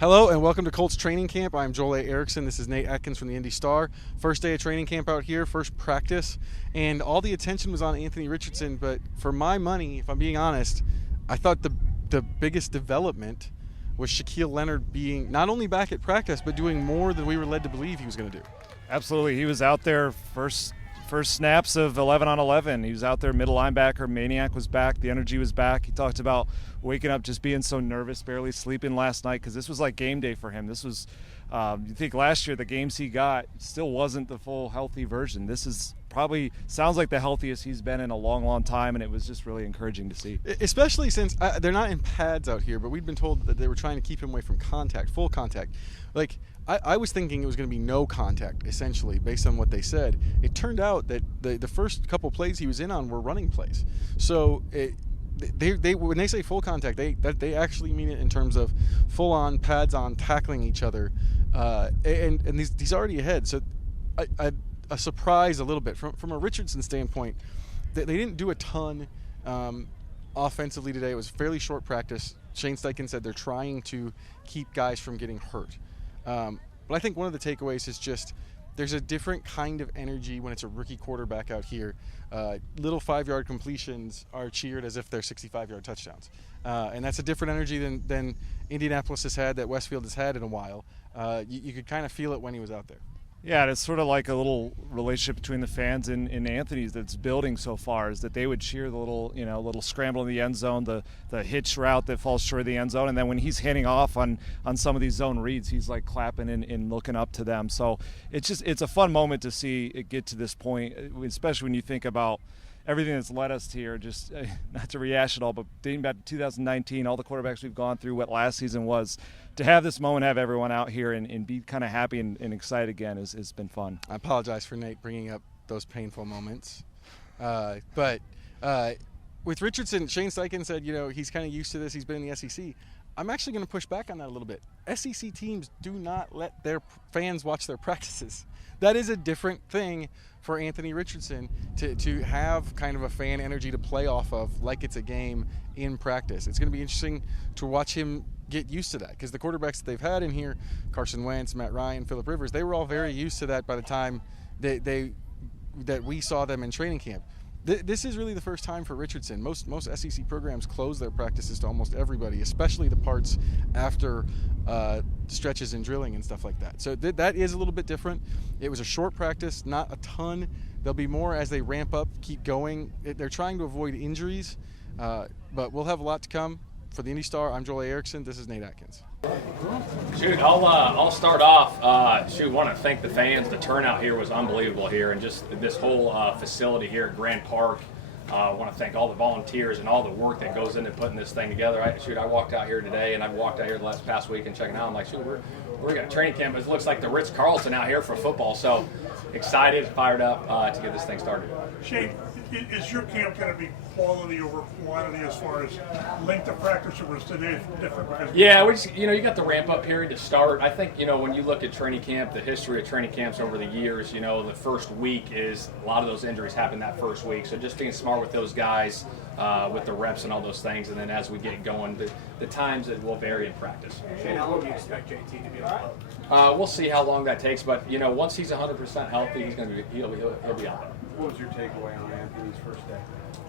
Hello and welcome to Colts Training Camp. I'm Joel A. Erickson. This is Nate Atkins from the Indy Star. First day of training camp out here, first practice, and all the attention was on Anthony Richardson, but for my money, if I'm being honest, I thought the biggest development was Shaquille Leonard being not only back at practice, but doing more than we were led to believe he was going to do. Absolutely. He was out there first snaps of 11 on 11. He was out there, middle linebacker. Maniac was back. The energy was back. He talked about waking up just being so nervous, barely sleeping last night because this was like game day for him. This was, you think last year the games he got still wasn't the full healthy version. This is probably sounds like the healthiest he's been in a long, long time, and it was just really encouraging to see. Especially since they're not in pads out here, but we'd been told that they were trying to keep him away from contact, full contact. Like, I was thinking it was going to be no contact, essentially, based on what they said. It turned out that the first couple plays he was in on were running plays. So they when they say full contact, they actually mean it in terms of full on, pads on, tackling each other, and he's already ahead. So a surprise a little bit from a Richardson standpoint. They didn't do a ton offensively today. It was a fairly short practice. Shane Steichen said they're trying to keep guys from getting hurt. But I think one of the takeaways is just there's a different kind of energy when it's a rookie quarterback out here. Little 5-yard completions are cheered as if they're 65-yard touchdowns. And that's a different energy than Indianapolis has had, that Westfield has had in a while. You could kind of feel it when he was out there. Yeah, and it's sort of like a little relationship between the fans and Anthony's that's building so far, is that they would cheer the little scramble in the end zone, the hitch route that falls short of the end zone, and then when he's handing off on some of these zone reads, he's like clapping and looking up to them. So it's a fun moment to see it get to this point, especially when you think about everything that's led us here, just not to rehash it all, but dating back to 2019, all the quarterbacks we've gone through, what last season was, to have this moment, have everyone out here and be kind of happy and excited again has been fun. I apologize for Nate bringing up those painful moments. But with Richardson, Shane Steichen said, he's kind of used to this. He's been in the SEC. I'm actually going to push back on that a little bit. SEC teams do not let their fans watch their practices. That is a different thing for Anthony Richardson to have kind of a fan energy to play off of like it's a game in practice. It's going to be interesting to watch him get used to that, because the quarterbacks that they've had in here, Carson Wentz, Matt Ryan, Phillip Rivers, they were all very used to that by the time that we saw them in training camp. This is really the first time for Richardson. Most SEC programs close their practices to almost everybody, especially the parts after stretches and drilling and stuff like that. So that is a little bit different. It was a short practice, not a ton. There'll be more as they ramp up, keep going. They're trying to avoid injuries, but we'll have a lot to come. For the Indy Star, I'm Joel A. Erickson. This is Nate Atkins. Shoot, I'll start off. Want to thank the fans. The turnout here was unbelievable here, and just this whole facility here at Grand Park. I want to thank all the volunteers and all the work that goes into putting this thing together. I walked out here today, and I've walked out here the past week and checking out. I'm like, shoot, we're got a training camp. It looks like the Ritz-Carlton out here for football. So excited, fired up to get this thing started. Shane, is your camp going to be quality over quantity as far as length of practice, or was today different? Yeah, we just, you got the ramp up period to start. I think, when you look at training camp, the history of training camps over the years, the first week is a lot of those injuries happen that first week. So just being smart with those guys, with the reps and all those things, and then as we get going, the times it will vary in practice. Shane, how long do you expect JT to be on the road? We'll see how long that takes, but once he's 100% healthy, he'll be on there. What was your takeaway on Anthony's first day?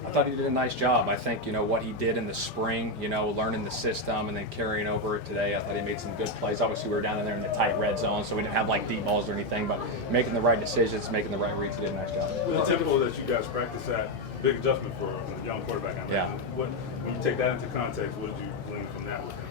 I thought he did a nice job. I think, what he did in the spring, learning the system and then carrying over it today, I thought he made some good plays. Obviously, we were down in there in the tight red zone, so we didn't have deep balls or anything, but making the right decisions, making the right reads, he did a nice job. Well, the tempo that you guys practice at, big adjustment for a young quarterback. Yeah. When you take that into context, what did you glean from that with him?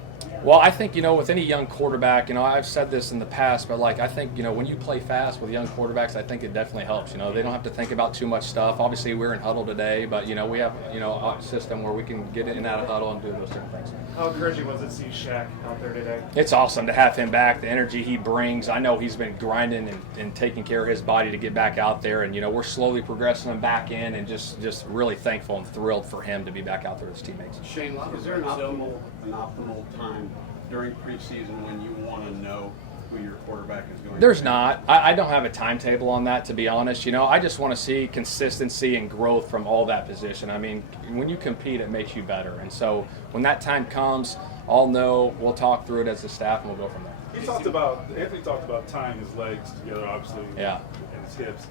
Well, I think, with any young quarterback, I've said this in the past, but I think, when you play fast with young quarterbacks, I think it definitely helps. They don't have to think about too much stuff. Obviously, we're in huddle today, but, we have, a system where we can get in and out of huddle and do those different things. How encouraging was it to see Shaq out there today? It's awesome to have him back, the energy he brings. I know he's been grinding and taking care of his body to get back out there, and, we're slowly progressing him back in, and just really thankful and thrilled for him to be back out there with his teammates. Shane, is there an optimal time during preseason when you want to know who your quarterback is going to be? There's not. I don't have a timetable on that, to be honest. I just want to see consistency and growth from all that position. I mean, when you compete, it makes you better. And so when that time comes, I'll know. We'll talk through it as a staff, and we'll go from there. Anthony talked about tying his legs together, obviously, Yeah. and his hips.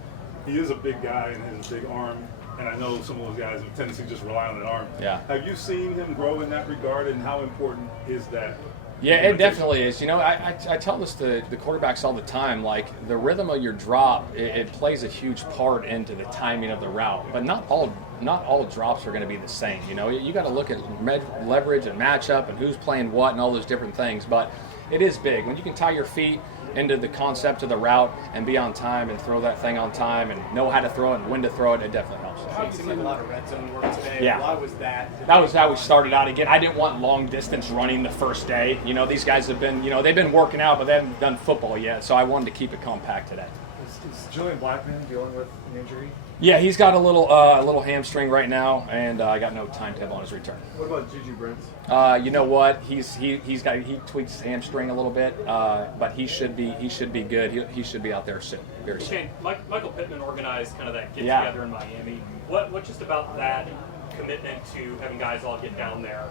He is a big guy and has a big arm, and I know some of those guys have a tendency to just rely on an arm. Yeah. Have you seen him grow in that regard, and how important is that? Yeah, it definitely is. You know, I tell this to the quarterbacks all the time. Like, the rhythm of your drop, it plays a huge part into the timing of the route. But not all drops are going to be the same. You know, you got to look at leverage and matchup and who's playing what and all those different things. But it is big when you can tie your feet into the concept of the route and be on time and throw that thing on time and know how to throw it and when to throw it. It definitely helps. It seemed like a lot of red zone work today. Yeah. Why was that? That was how we started out again. I didn't want long distance running the first day. You know, these guys have been, they've been working out, but they haven't done football yet. So I wanted to keep it compact today. Is Julian Blackman dealing with an injury? Yeah, he's got a little hamstring right now, and I got no timetable on his return. What about Juju Brents? You know what? He tweaks his hamstring a little bit, but he should be good. He should be out there soon, very soon. Shane, Michael Pittman organized kind of that get Yeah. together in Miami. What just about that commitment to having guys all get down there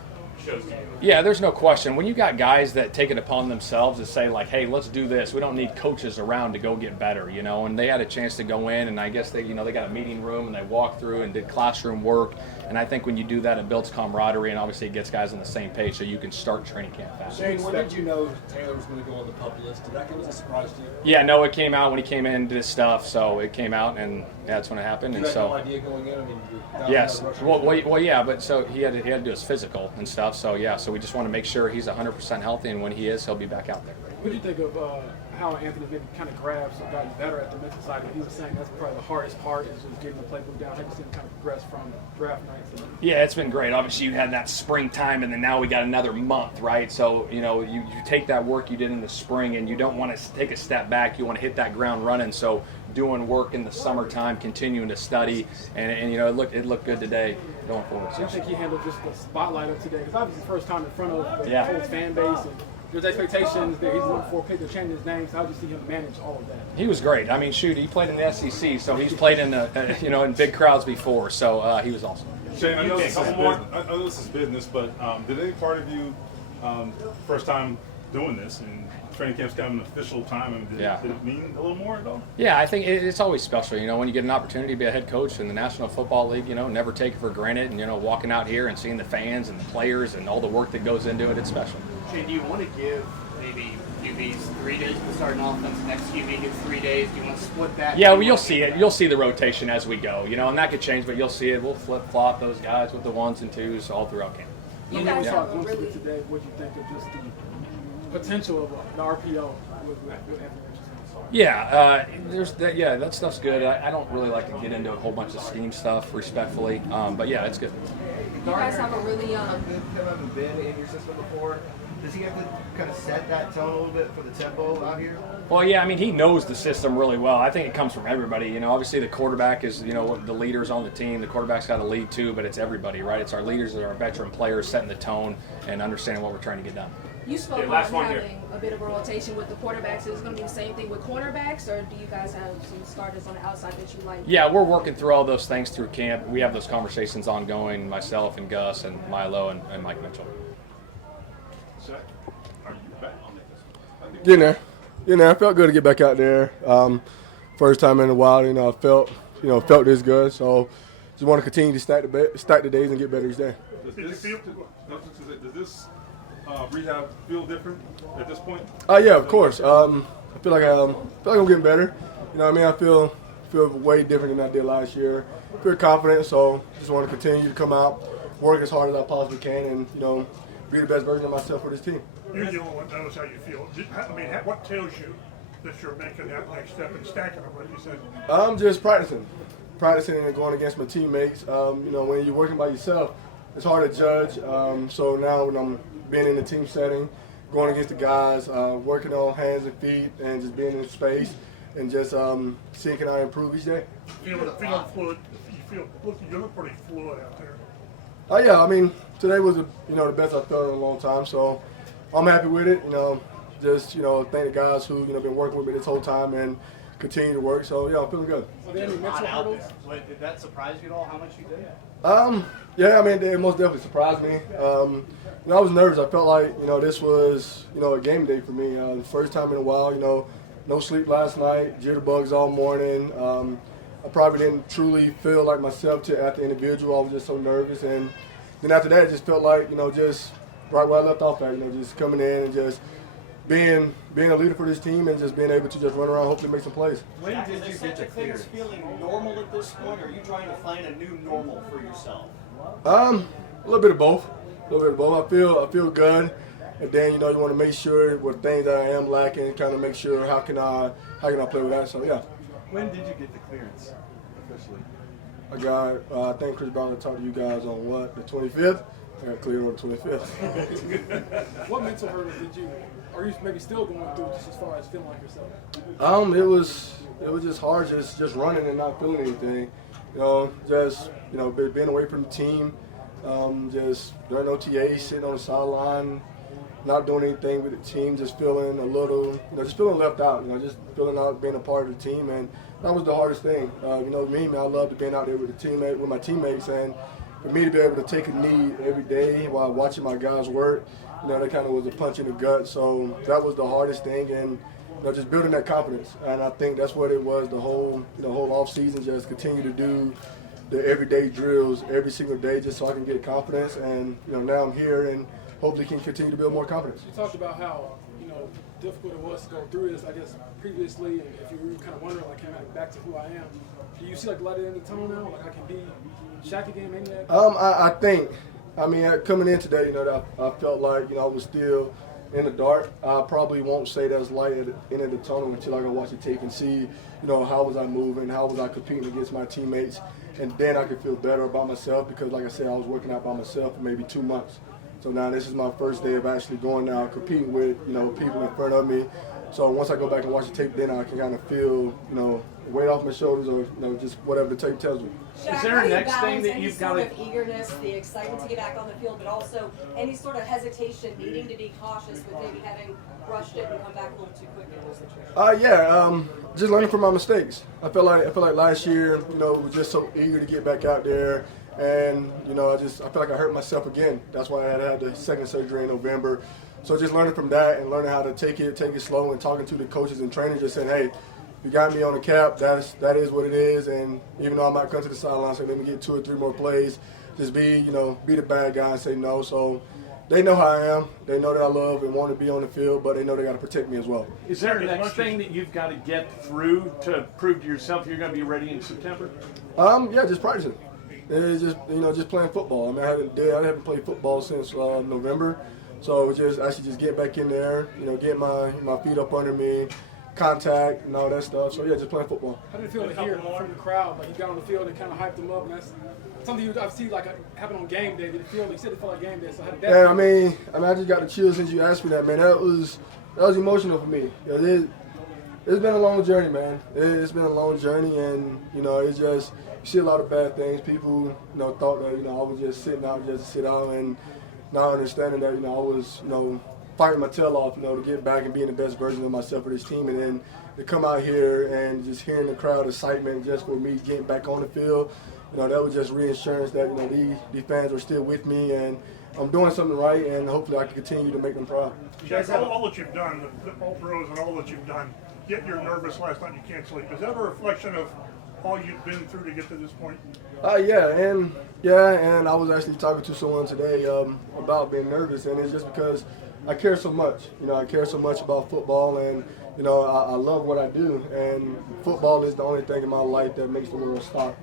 shows to you? Yeah, there's no question. When you got guys that take it upon themselves to say, like, hey, let's do this. We don't need coaches around to go get better, and they had a chance to go in, and I guess they got a meeting room, and they walked through and did classroom work. And I think when you do that, it builds camaraderie, and obviously it gets guys on the same page so you can start training camp fast. Shane, when did you know Taylor was going to go on the pup list? Did that come as a surprise to you? Yeah, no, it came out when he came in and did his stuff, so it came out, and that's when it happened. You And had so, no idea going in? I mean, yes, well, yeah, but so he had to do his physical and stuff. So yeah, so we just want to make sure he's 100% healthy, and when he is, he'll be back out there. What do you think of how Anthony maybe kind of grabs or gotten better at the mental side? He was saying that's probably the hardest part is just getting the playbook down. How do you see him kind of progress from draft night to Yeah, it's been great. Obviously, you had that springtime, and then now we got another month, right? So, you take that work you did in the spring, and you don't want to take a step back. You want to hit that ground running. So, doing work in the summertime, continuing to study, and it looked good today going forward. do you think he handled just the spotlight of today? Because obviously, the first time in front of the Yeah. Colts fan base, and there's expectations that he's the number 4 pick to change his name. So how do you see him manage all of that? He was great. I mean, shoot, he played in the SEC, so he's played in in big crowds before. So he was awesome. Shane, I know this is business, but did any part of you, first time doing this, and training camp's kind of an official time, and did it mean a little more at all? Yeah, I think it's always special, when you get an opportunity to be a head coach in the National Football League, never take it for granted, and, walking out here and seeing the fans and the players and all the work that goes into it, it's special. Shane, do you want to give maybe QBs 3 days to start an offense, next QB gets 3 days? Do you want to split that? Yeah, well, you'll see it. You'll see the rotation as we go, and that could change, but you'll see it. We'll flip-flop those guys with the 1s and 2s all throughout camp. You guys talked briefly today. What do you think of just the potential of the RPO with Anthony Richardson? Yeah, that stuff's good. I don't really like to get into a whole bunch of scheme stuff, respectfully, but yeah, it's good. You guys have a really haven't been in your system before. Does he have to kind of set that tone a little bit for the tempo out here? Well, yeah, I mean, he knows the system really well. I think it comes from everybody. Obviously the quarterback is, the leaders on the team. The quarterback's got to lead too, but it's everybody, right? It's our leaders and our veteran players setting the tone and understanding what we're trying to get done. You spoke about having a bit of a rotation with the quarterbacks. Is it going to be the same thing with cornerbacks, or do you guys have some starters on the outside that you like? Yeah, we're working through all those things through camp. We have those conversations ongoing, myself and Gus and Milo and Mike Mitchell. Shaq, are you back? Getting there. I felt good to get back out there. First time in a while, I felt this good. So just want to continue to stack the days and get better each day. Does this rehab feel different at this point? Yeah, of course. I feel like I'm getting better. I feel way different than I did last year. Feel confident, so just want to continue to come out, work as hard as I possibly can, and be the best version of myself for this team. You're the only one that knows how you feel. I mean, what tells you that you're making that next step and stacking them, like you said? I'm just practicing and going against my teammates. When you're working by yourself, it's hard to judge. So now when I'm being in the team setting, going against the guys, working on hands and feet, and just being in space, and just seeing can I improve each day. Feeling fluid. You look pretty fluid out there. Oh yeah, I mean today was the best I've felt in a long time, so I'm happy with it. Just thank the guys who been working with me this whole time and continue to work. So yeah, I'm feeling good. Did that surprise you at all? How much you did? Yeah, I mean, it most definitely surprised me. I was nervous. I felt like, this was, a game day for me. First time in a while, no sleep last night, jitterbugs all morning. I probably didn't truly feel like myself at the individual. I was just so nervous. And then after that, it just felt like, just right where I left off at, just coming in and just being a leader for this team and just being able to just run around, hopefully make some plays. When did you get the clearance? Feeling normal at this point, or are you trying to find a new normal for yourself? A little bit of both. I feel good, and then you want to make sure what things that I am lacking, kind of make sure how can I play with that. So yeah. When did you get the clearance officially? I got I think Chris Brown talked to you guys on the 25th. I got cleared on the 25th. What mental hurdles are you maybe still going through just as far as feeling like yourself? It was just hard, just running and not feeling anything. Just being away from the team, just during OTA, sitting on the sideline, not doing anything with the team, just feeling a little, just feeling left out. Just feeling out being a part of the team, and that was the hardest thing. Me, man, I loved being out there with my teammates, and for me to be able to take a knee every day while watching my guys work, that kind of was a punch in the gut. So that was the hardest thing, and just building that confidence. And I think that's what it was the whole off season. Just continue to do the everyday drills every single day, just so I can get confidence. And now I'm here, and hopefully can continue to build more confidence. You talked about how difficult it was to go through this, I guess, previously, and if you were kind of wondering, like, back to who I am. Do you see, like, light in the tunnel now? Like, I can be Shaq again, Maniac? I think, coming in today, that I felt like, I was still in the dark. I probably won't say that's light at the end of the tunnel until I go watch the tape and see, how was I moving, how was I competing against my teammates, and then I could feel better about myself because, like I said, I was working out by myself for maybe 2 months. So now this is my first day of actually going out, competing with, people in front of me. So once I go back and watch the tape, then I can kind of feel, weight off my shoulders or, just whatever the tape tells me. Shaq, is there a next thing that you've got to... Any sort of eagerness, the excitement to get back on the field, but also any sort of hesitation, needing to be cautious with maybe having rushed it and come back a little too quick in those situations? Just learning from my mistakes. I feel like last year, was just so eager to get back out there. And, I feel like I hurt myself again. That's why I had the second surgery in November. So just learning from that and learning how to take it slow, and talking to the coaches and trainers, just saying, hey, you got me on the cap, that is what it is. And even though I might come to the sideline, say, let me get 2 or 3 more plays, just be the bad guy and say no. So they know how I am. They know that I love and want to be on the field, but they know they got to protect me as well. Is there a next thing that you've got to get through to prove to yourself you're going to be ready in September? Just practicing. It's just playing football. I haven't played football since November, so just get back in there. Get my feet up under me, contact and all that stuff. So just playing football. How did it feel to hear from the crowd? Like, you got on the field and kind of hyped them up, and that's something I've seen happen on game day. Did it feel? You said it felt like game day. So how did that? Yeah, I just got the chills since you asked me that, man. That was emotional for me. It's been a long journey, man. It's been a long journey, and it's just. You see a lot of bad things. People, thought that, I was just sitting out just to sit out, and not understanding that, I was, fighting my tail off, to get back and being the best version of myself for this team. And then to come out here and just hearing the crowd excitement just for me getting back on the field, that was just reassurance that, these fans are still with me, and I'm doing something right, and hopefully I can continue to make them proud. Shaq, all that you've done, the all throws and all that you've done, yet you're nervous last night, you can't sleep. Is that a reflection of all you've been through to get to this point? And I was actually talking to someone today about being nervous, and it's just because I care so much. I care so much about football, and I love what I do, and football is the only thing in my life that makes the world stop.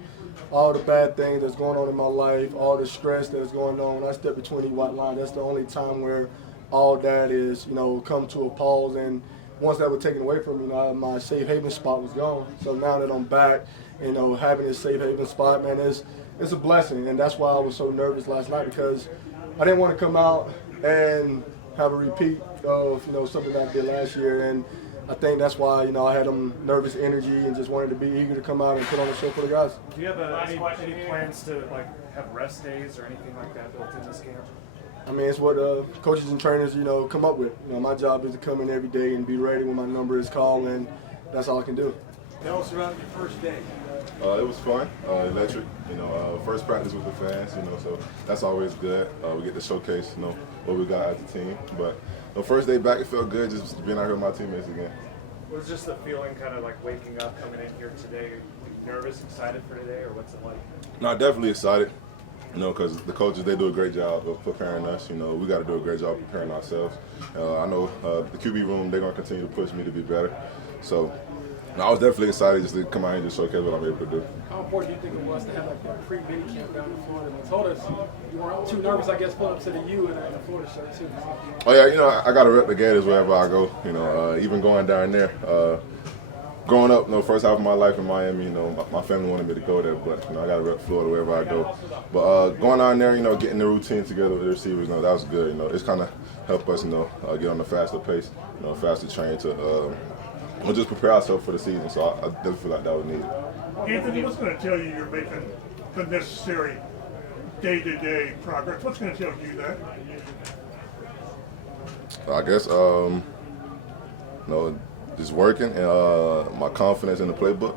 All the bad things that's going on in my life, all the stress that's going on, when I step between the white line, that's the only time where all that is, come to a pause. And once that was taken away from me, my safe haven spot was gone. So now that I'm back, having this safe haven spot, man, it's a blessing. And that's why I was so nervous last night, because I didn't want to come out and have a repeat of, something that I did last year. And I think that's why, I had nervous energy and just wanted to be eager to come out and put on a show for the guys. Do you have any plans to have rest days or anything like that built in this camp? It's what coaches and trainers, come up with. My job is to come in every day and be ready when my number is called, and that's all I can do. Tell us about your first day. It was fun, electric. First practice with the fans. So that's always good. We get to showcase, what we got as a team. But the first day back, it felt good just being out here with my teammates again. What was just the feeling, kind of like waking up, coming in here today? Nervous, excited for today, or what's it like? No, definitely excited. Because the coaches, they do a great job of preparing us. We got to do a great job preparing ourselves. I know the QB room, they're going to continue to push me to be better. So I was definitely excited just to come out here and just showcase what I'm able to do. How important do you think it was to have like a pre-mini camp down in Florida? You told us you weren't too nervous, I guess, pulling up to the U in a Florida shirt too. Oh yeah, I got to rep the Gators wherever I go. Even going down there. Growing up, first half of my life in Miami, my family wanted me to go there, but I got to rep Florida wherever I go. But going down there, getting the routine together with the receivers, that was good. It's kind of helped us, get on a faster pace, faster train to just prepare ourselves for the season. So I definitely feel like that was needed. Anthony, what's going to tell you you're making the necessary day-to-day progress? What's going to tell you that? I guess, just working and my confidence in the playbook.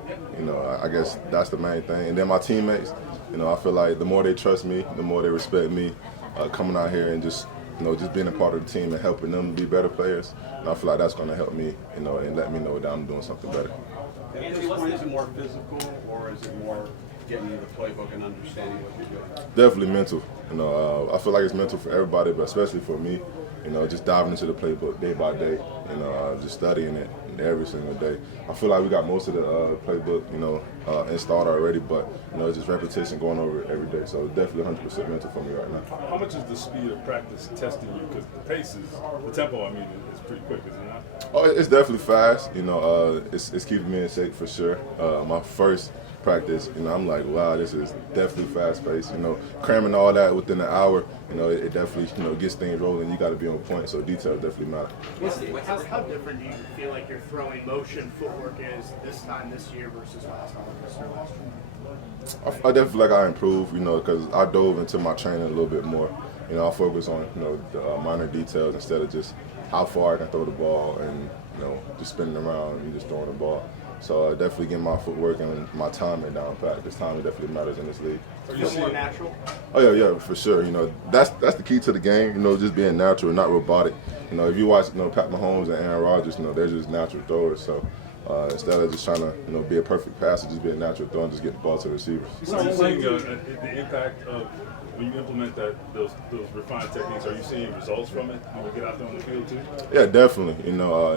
I guess that's the main thing. And then my teammates, I feel like the more they trust me, the more they respect me. Coming out here and just being a part of the team and helping them be better players. And I feel like that's going to help me, and let me know that I'm doing something better. At this point, is it more physical or is it more getting you the playbook and understanding what you're doing? Definitely mental. I feel like it's mental for everybody, but especially for me. Just diving into the playbook day by day. Just studying it every single day. I feel like we got most of the playbook, installed already, but it's just repetition going over it every day. So definitely 100% mental for me right now. How much is the speed of practice testing you? Because the pace the tempo, is pretty quick, is it not? Oh, it's definitely fast. It's keeping me in shape for sure. My first practice, I'm like, wow, this is definitely fast paced. Cramming all that within an hour, it definitely, gets things rolling. You got to be on point, so details definitely matter. How different do you feel like your throwing motion footwork is this time this year versus last year? I definitely feel like I improved, because I dove into my training a little bit more. I focus on, the minor details instead of just how far I can throw the ball and, just spinning around and just throwing the ball. So definitely getting my footwork and my timing down pat. This timing definitely matters in this league. Are you more natural? Oh yeah, for sure. That's the key to the game. Just being natural, not robotic. If you watch, Pat Mahomes and Aaron Rodgers, they're just natural throwers. So instead of just trying to, be a perfect passer, just be a natural thrower and just get the ball to the receivers. Are you seeing the impact of when you implement those refined techniques? Are you seeing results from it when you get out there on the field too? Yeah, definitely.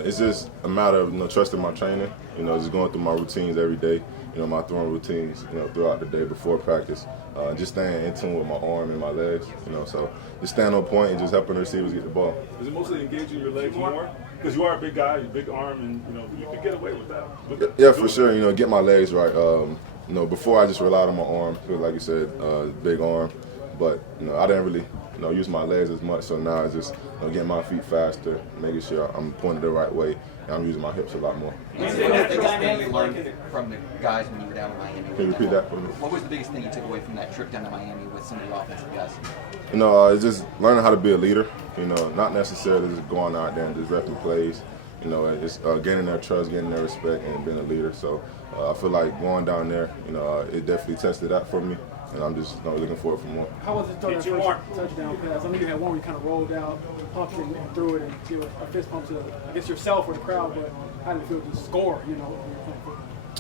It's just a matter of trusting my training. Just going through my routines every day. My throwing routines. Throughout the day before practice. Just staying in tune with my arm and my legs. So just staying on point and just helping the receivers get the ball. Is it mostly engaging your legs more? Because you are a big guy, you big arm, and you can get away with that. Yeah, for sure. Get my legs right. Before I just relied on my arm. Like you said, big arm. But I didn't really use my legs as much, so now it's just getting my feet faster, making sure I'm pointed the right way, and I'm using my hips a lot more. What's the biggest thing you learned from the guys when you were down in Miami? Can you repeat that for me? What was the biggest thing you took away from that trip down to Miami with some of the offensive guys? It's just learning how to be a leader. Not necessarily just going out there and just repping plays. It's gaining their trust, getting their respect, and being a leader. So I feel like going down there, it definitely tested that for me. And I'm just looking forward for more. How was it throwing that first touchdown pass? I know you had one where you kind of rolled out, pumped it, and threw it, and give a fist pump to, I guess, yourself or the crowd, but how did it feel to score,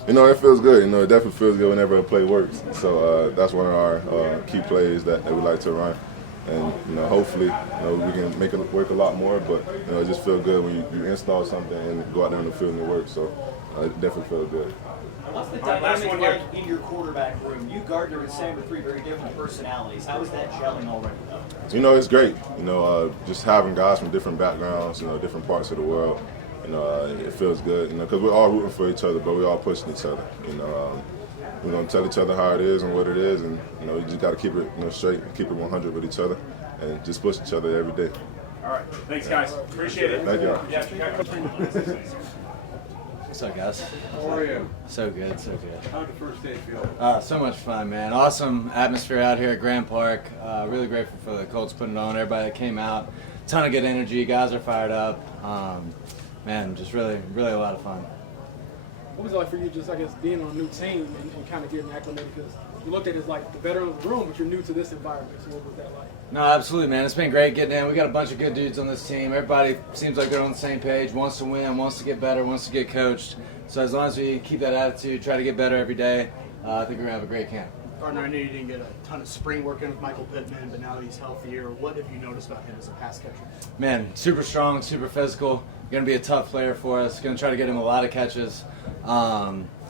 It feels good. It definitely feels good whenever a play works. So that's one of our key plays that we like to run. And, hopefully, we can make it work a lot more, but, it just feels good when you install something and go out there on the field and it works. So it definitely feels good. What's the dynamic like in your quarterback room? You, Gardner, and Sam are three very different personalities. How is that gelling already, though? It's great. Just having guys from different backgrounds, different parts of the world. It feels good, because we're all rooting for each other, but we're all pushing each other. We're going to tell each other how it is and what it is, and, you just got to keep it straight and keep it 100 with each other and just push each other every day. All right. Thanks, guys. Appreciate it. Thank you. What's up, guys? How are you? So good, so good. How'd the first day feel? So much fun, man. Awesome atmosphere out here at Grand Park. Really grateful for the Colts putting it on. Everybody that came out. Ton of good energy. Guys are fired up. Man, just really, really a lot of fun. What was it like for you just, I guess, being on a new team and kind of getting acclimated? Because you looked at it as like the veteran of the room, but you're new to this environment. So what was that like? No, absolutely, man. It's been great getting in. We got a bunch of good dudes on this team. Everybody seems like they're on the same page, wants to win, wants to get better, wants to get coached. So as long as we keep that attitude, try to get better every day, I think we're going to have a great camp. Gardner, I know you didn't get a ton of spring work in with Michael Pittman, but now that he's healthier, what have you noticed about him as a pass catcher? Man, super strong, super physical. Going to be a tough player for us. Going to try to get him a lot of catches.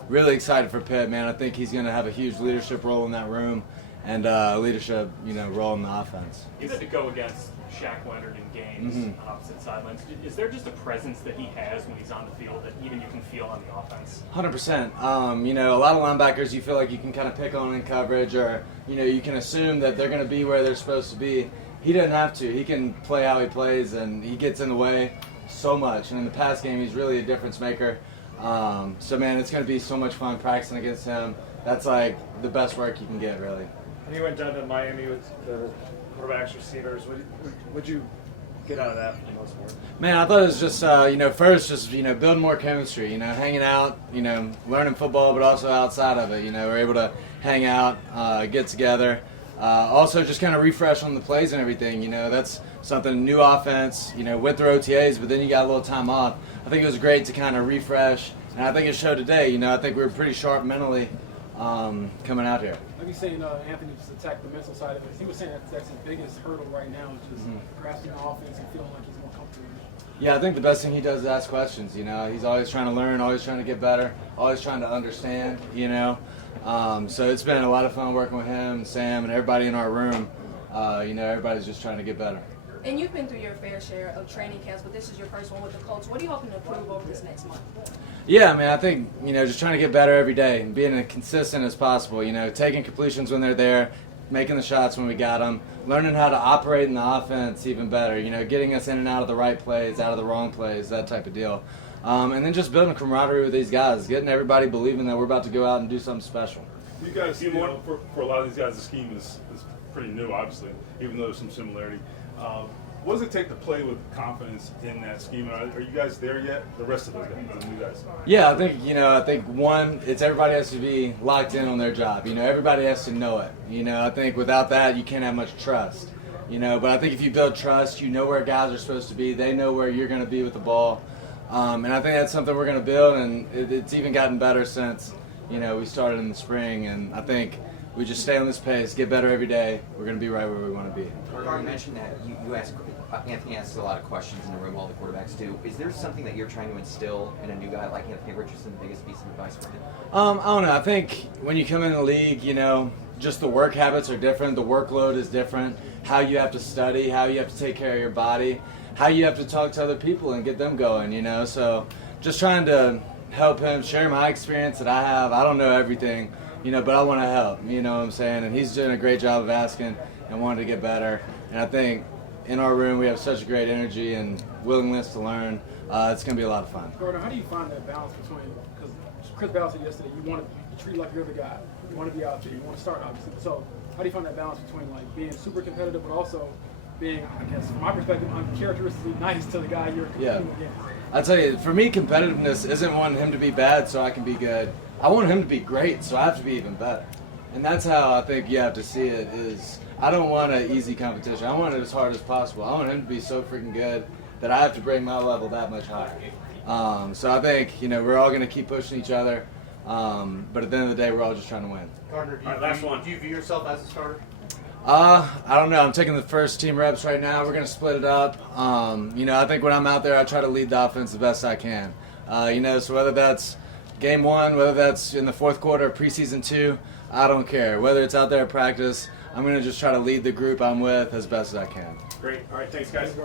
Really excited for Pitt, man. I think he's going to have a huge leadership role in that room and leadership, role in the offense. You had to go against Shaq Leonard in games on opposite sidelines. Is there just a presence that he has when he's on the field that even you can feel on the offense? 100%. A lot of linebackers you feel like you can kind of pick on in coverage, or you can assume that they're going to be where they're supposed to be. He doesn't have to. He can play how he plays, and he gets in the way so much. And in the pass game, he's really a difference maker. So man, it's going to be so much fun practicing against him. That's like the best work you can get, really. And you went down to Miami with the quarterbacks, receivers. What'd you get out of that for the most part? Man, I thought it was just, first just, building more chemistry, hanging out, learning football, but also outside of it, we're able to hang out, get together. Also just kind of refresh on the plays and everything, that's something, new offense, went through OTAs, but then you got a little time off. I think it was great to kind of refresh, and I think it showed today, I think we were pretty sharp mentally coming out here. Like you saying, Anthony just attacked the mental side of it. He was saying that's his biggest hurdle right now is just grasping the offense and feeling like he's more comfortable. Yeah, I think the best thing he does is ask questions. He's always trying to learn, always trying to get better, always trying to understand. So it's been a lot of fun working with him, Sam, and everybody in our room. Everybody's just trying to get better. And you've been through your fair share of training camps, but this is your first one with the Colts. What are you hoping to improve over this next month? Yeah, I think, just trying to get better every day and being as consistent as possible, taking completions when they're there, making the shots when we got them, learning how to operate in the offense even better, getting us in and out of the right plays, out of the wrong plays, that type of deal. And then just building camaraderie with these guys, getting everybody believing that we're about to go out and do something special. You guys, for a lot of these guys, the scheme is pretty new, obviously, even though there's some similarity. What does it take to play with confidence in that scheme? Are you guys there yet? The rest of those guys, the new guys. Yeah, I think one, it's everybody has to be locked in on their job. Everybody has to know it. I think without that, you can't have much trust. But I think if you build trust, where guys are supposed to be. They know where you're going to be with the ball. And I think that's something we're going to build, and it's even gotten better since, we started in the spring. And I think we just stay on this pace, get better every day. We're going to be right where we want to be. You mentioned that you asked, Anthony asks a lot of questions in the room, all the quarterbacks do. Is there something that you're trying to instill in a new guy like Anthony Richardson, the biggest piece of advice for him? I don't know. I think when you come in the league, just the work habits are different. The workload is different. How you have to study, how you have to take care of your body, how you have to talk to other people and get them going, So just trying to help him, share my experience that I have. I don't know everything, but I want to help, you know what I'm saying? And he's doing a great job of asking and wanting to get better. And I think in our room we have such great energy and willingness to learn. It's going to be a lot of fun. Gardner, how do you find that balance between, because Chris Ballard said yesterday, you treat like you're the guy. You want to be out there. You want to start, obviously. So how do you find that balance between like being super competitive but also being, I guess, from my perspective, uncharacteristically nice to the guy you're competing against? I tell you, for me, competitiveness isn't wanting him to be bad so I can be good. I want him to be great so I have to be even better. And that's how I think you have to see it is I don't want an easy competition. I want it as hard as possible. I want him to be so freaking good that I have to bring my level that much higher. So I think, we're all going to keep pushing each other. But at the end of the day, we're all just trying to win. Gardner, do you view yourself as a starter? I don't know. I'm taking the first team reps right now. We're going to split it up. I think when I'm out there, I try to lead the offense the best I can. So whether that's game one, whether that's in the fourth quarter, preseason 2, I don't care. Whether it's out there at practice, I'm going to just try to lead the group I'm with as best as I can. Great. All right. Thanks, guys.